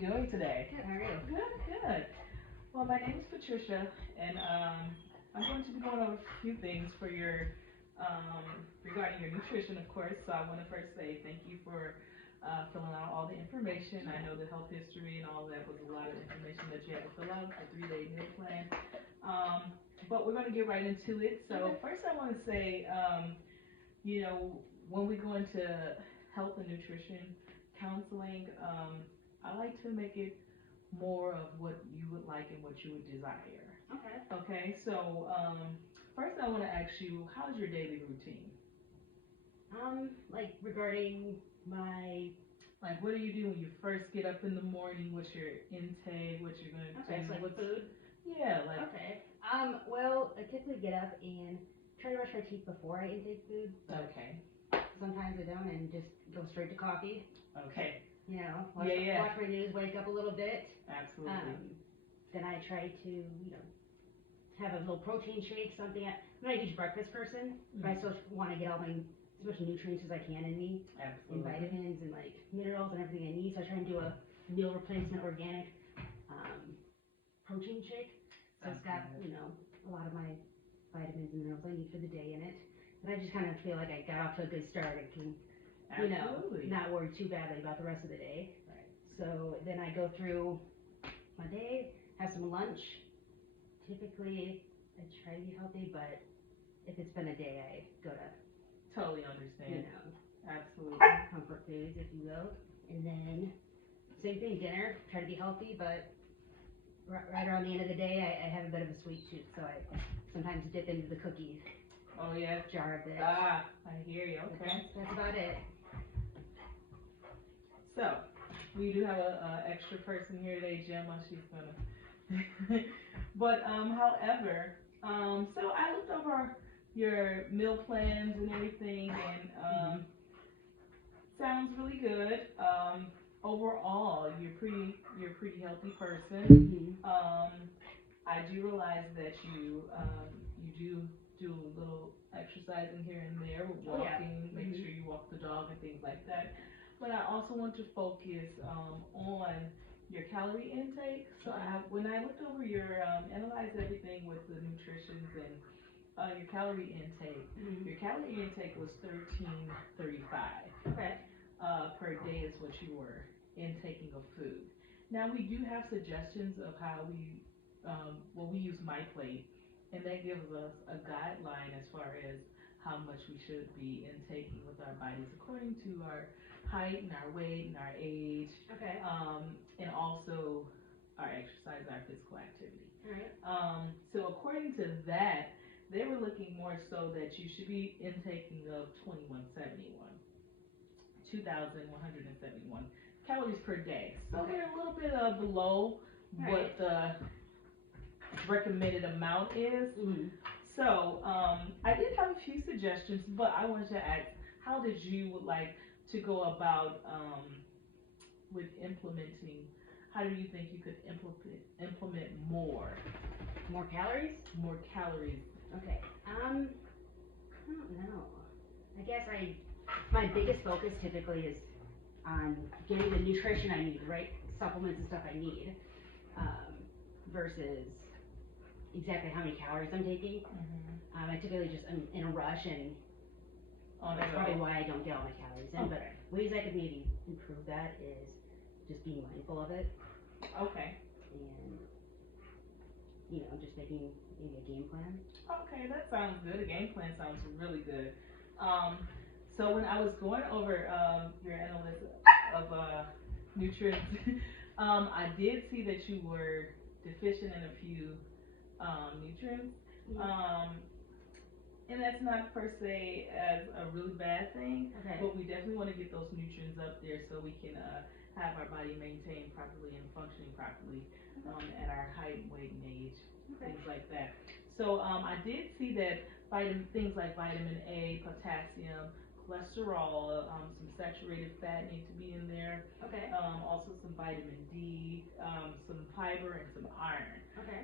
Doing today? Good, how are you? Good, good. Well, my name is Patricia, and I'm going to be going over a few things for your regarding your nutrition, of course. So I want to first say thank you for filling out all the information. I know the health history and all that was a lot of information that you had to fill out for 3-day meal plan. But we're going to get right into it. So first, I want to say, you know, when we go into health and nutrition counseling, I like to make it more of what you would like and what you would desire. Okay. Okay, so first I want to ask you, how's your daily routine? Like regarding my Like, what do you do when you first get up in the morning? What's your intake? What you're gonna okay, do? so like What's food. yeah, like Okay. Well, I typically get up and try to brush my teeth before I intake food, but okay, sometimes I don't and just go straight to coffee. okay, You know, yeah, yeah, watch my news, wake up a little bit. absolutely, Um, then I try to, have a little protein shake, something. I'm not a huge breakfast person, but I mm, still want to get all my as much nutrients as I can in me, and absolutely, vitamins and like minerals and everything I need. So I try and do a meal replacement organic um, protein shake. So it's got, absolutely, a lot of my vitamins and minerals I need for the day in it. And I just kind of feel like I got off to a good start and can, absolutely, not worry too badly about the rest of the day. right, So then I go through my day, have some lunch. Typically, I try to be healthy, but if it's been a day, I go to, totally you understand, know, absolutely, comfort foods, if you will. And then, same thing, dinner, try to be healthy, but right around the end of the day, I have a bit of a sweet tooth, so I sometimes dip into the cookies oh yeah, jar a bit. I hear you, But okay. that's about it. So, we do have a extra person here today, Gemma. She's gonna. But however, so I looked over your meal plans and everything, and sounds really good. Overall, you're a pretty healthy person. Mm-hmm. I do realize that you do a little exercising here and there with Oh yeah. walking, make Mm-hmm. sure you walk the dog and things like that. But I also want to focus on your calorie intake. So when I looked over analyzed everything with the nutritions and Mm-hmm. your calorie intake was 1335 Okay. per day is what you were intaking of food. Now we do have suggestions of how we use MyPlate, and that gives us a guideline as far as how much we should be intaking with our bodies according to our height and our weight and our age, Okay. and also our exercise, our physical activity. All right. So according to that, they were looking more so that you should be intaking of 2171. 2,171 calories per day. So Okay. we're a little bit below All what right. the recommended amount is. Mm-hmm. So I did have a few suggestions, but I wanted to ask, how did you would like to go about with implementing? How do you think you could implement More calories? more calories? Okay. I don't know. I guess my biggest focus typically is on getting the nutrition I need, right? Supplements and stuff I need, um, versus exactly how many calories I'm taking. I typically just am in a rush, and On the that's probably go. why I don't get all my calories in. But Okay. ways I could maybe improve that is just being mindful of it, Okay. and just making maybe a game plan. Okay, that sounds good. A game plan sounds really good. Um, so when I was going over your analysis of nutrients, I did see that you were deficient in a few nutrients. Mm-hmm. Um, and that's not per se as a really bad thing, Okay. but we definitely want to get those nutrients up there so we can have our body maintained properly and functioning properly at our height, weight, and age, Okay. things like that. So I did see that things like vitamin A, potassium, cholesterol, some saturated fat need to be in there. Okay. Also some vitamin D, some fiber, and some iron. Okay.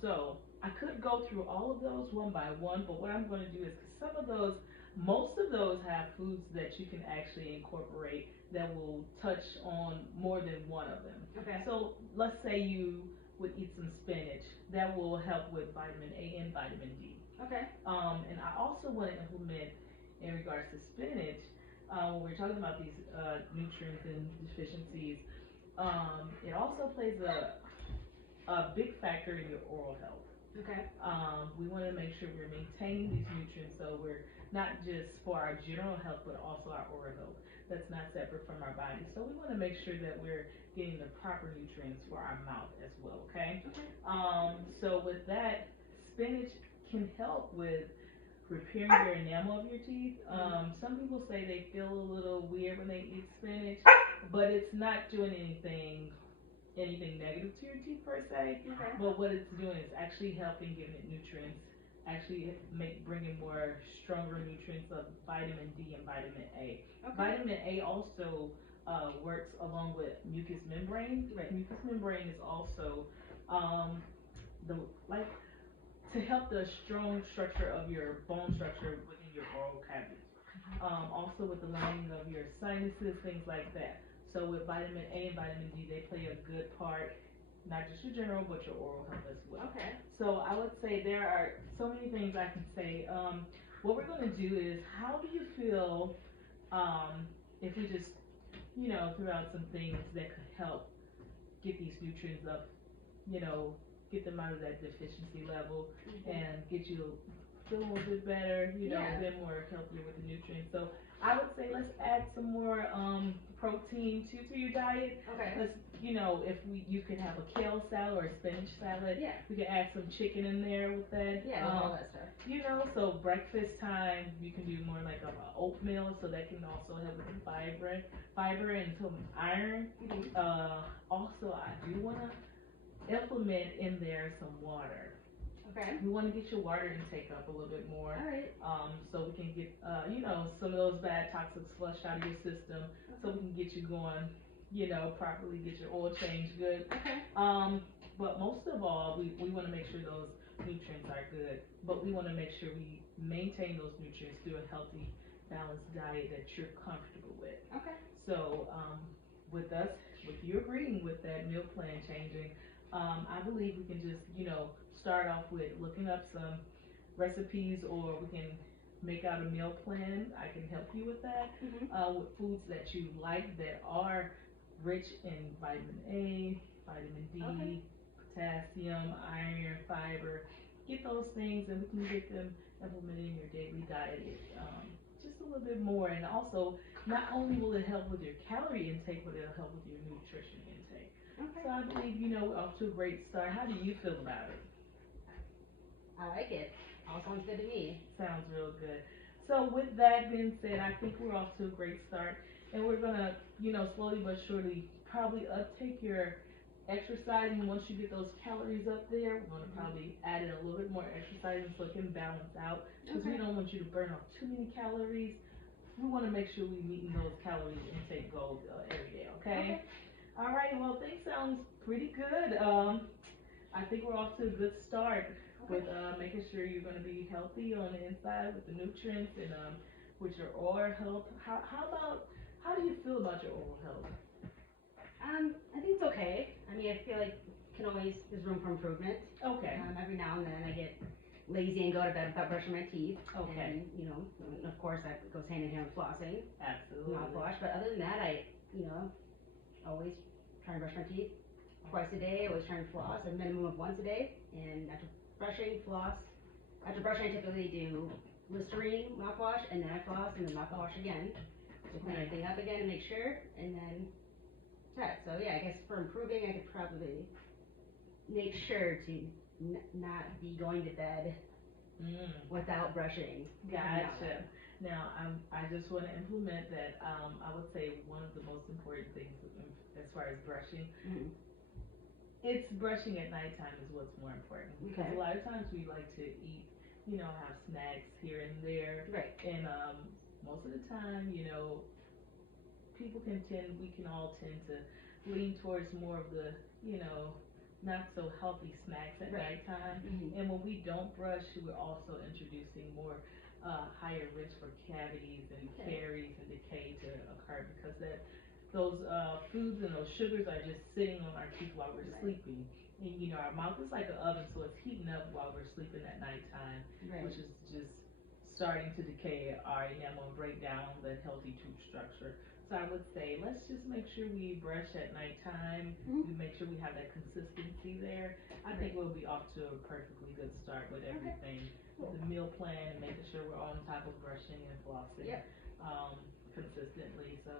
So I could go through all of those one by one, but what I'm going to do is, because some of those Most of those have foods that you can actually incorporate that will touch on more than one of them. Okay. So let's say you would eat some spinach. That will help with vitamin A and vitamin D. Okay. And I also want to implement in regards to spinach, when we're talking about these nutrients and deficiencies, it also plays a big factor in your oral health. Okay. We want to make sure we're maintaining these nutrients so we're not just for our general health but also our oral health. That's not separate from our body. So we want to make sure that we're getting the proper nutrients for our mouth as well, okay? Okay. So with that, spinach can help with repairing your enamel of your teeth. Some people say they feel a little weird when they eat spinach, but it's not doing anything negative to your teeth per se. Okay. But what it's doing is actually helping giving it nutrients, actually bringing more stronger nutrients of vitamin D and vitamin A. Okay. Vitamin A also works along with mucous membrane. Right. Mucous membrane is also the like to help the strong structure of your bone structure within your oral cavity. Also with the lining of your sinuses, things like that. So with vitamin A and vitamin D, they play a good part, not just your general, but your oral health as well. Okay. So I would say there are so many things I can say. What we're going to do is, how do you feel if we just, threw out some things that could help get these nutrients up, get them out of that deficiency level and get you feel a little bit better, Yeah. a bit more healthier with the nutrients. So I would say let's add some more protein to your diet. Okay. Let's, if you could have a kale salad or a spinach salad, Yeah. we could add some chicken in there with that. Yeah. All that stuff. So breakfast time, you can do more like a oatmeal, so that can also help with the fiber and some iron. Also, I do want to implement in there some water. Okay. We want to get your water intake up a little bit more. All right. So we can get, some of those bad toxins flushed out of your system, so we can get you going, properly, get your oil change good. Okay. But most of all, we want to make sure those nutrients are good, but we want to make sure we maintain those nutrients through a healthy, balanced diet that you're comfortable with. Okay. So, with you agreeing with that meal plan changing, I believe we can just, start off with looking up some recipes, or we can make out a meal plan. I can help you with that, with foods that you like that are rich in vitamin A, vitamin D, potassium, iron, fiber. Get those things and we can get them implemented in your daily diet, just a little bit more. And also, not only will it help with your calorie intake, but it'll help with your nutrition intake. Okay. So I believe, we're off to a great start. How do you feel about it? I like it. All sounds good to me. Sounds real good. So with that being said, I think we're off to a great start, and we're gonna, slowly but surely probably uptake your exercising. Once you get those calories up there, we're gonna probably add in a little bit more exercising so it can balance out, because we don't want you to burn off too many calories. We want to make sure we're meeting those calories intake goals every day. Okay. All right. Well, things sounds pretty good. I think we're off to a good start with making sure you're going to be healthy on the inside with the nutrients and with your oral health. How do you feel about your oral health? I think it's okay. I mean, I feel like there's room for improvement. Okay. Every now and then I get lazy and go to bed without brushing my teeth. Okay. And, and of course that goes hand in hand with flossing. Absolutely. Mouthwash. But other than that, I, always try and brush my teeth twice a day. I always try and floss a minimum of once a day. And after brushing, floss. After brushing, I typically do Listerine mouthwash, and then I floss, and then mouthwash again to clean everything up again and make sure. And then that. So yeah, I guess for improving, I could probably make sure to not be going to bed without brushing. Gotcha. Now, I just want to implement that. I would say one of the most important things as far as brushing, it's brushing at nighttime is what's more important. Because a lot of times we like to eat, have snacks here and there. Right. And most of the time, we can all tend to lean towards more of the, not so healthy snacks at nighttime. And when we don't brush, we're also introducing more higher risk for cavities and Okay. caries and decay to occur because those foods and those sugars are just sitting on our teeth while we're Right. sleeping. And you know, our mouth is like an oven, so it's heating up while we're sleeping at nighttime, Right. which is just starting to decay our enamel and break down the healthy tooth structure. So I would say, let's just make sure we brush at nighttime, Mhm. we make sure we have that consistency there. I think we'll be off to a perfectly good start with everything. Cool. The meal plan and making sure we're on top of brushing and flossing. Yep. Consistently, so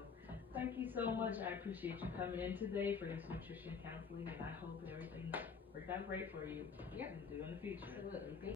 thank you so much, I appreciate you coming in today for this nutrition counseling, and I hope everything worked out great for you. Yep. And do in the future. Absolutely. Thank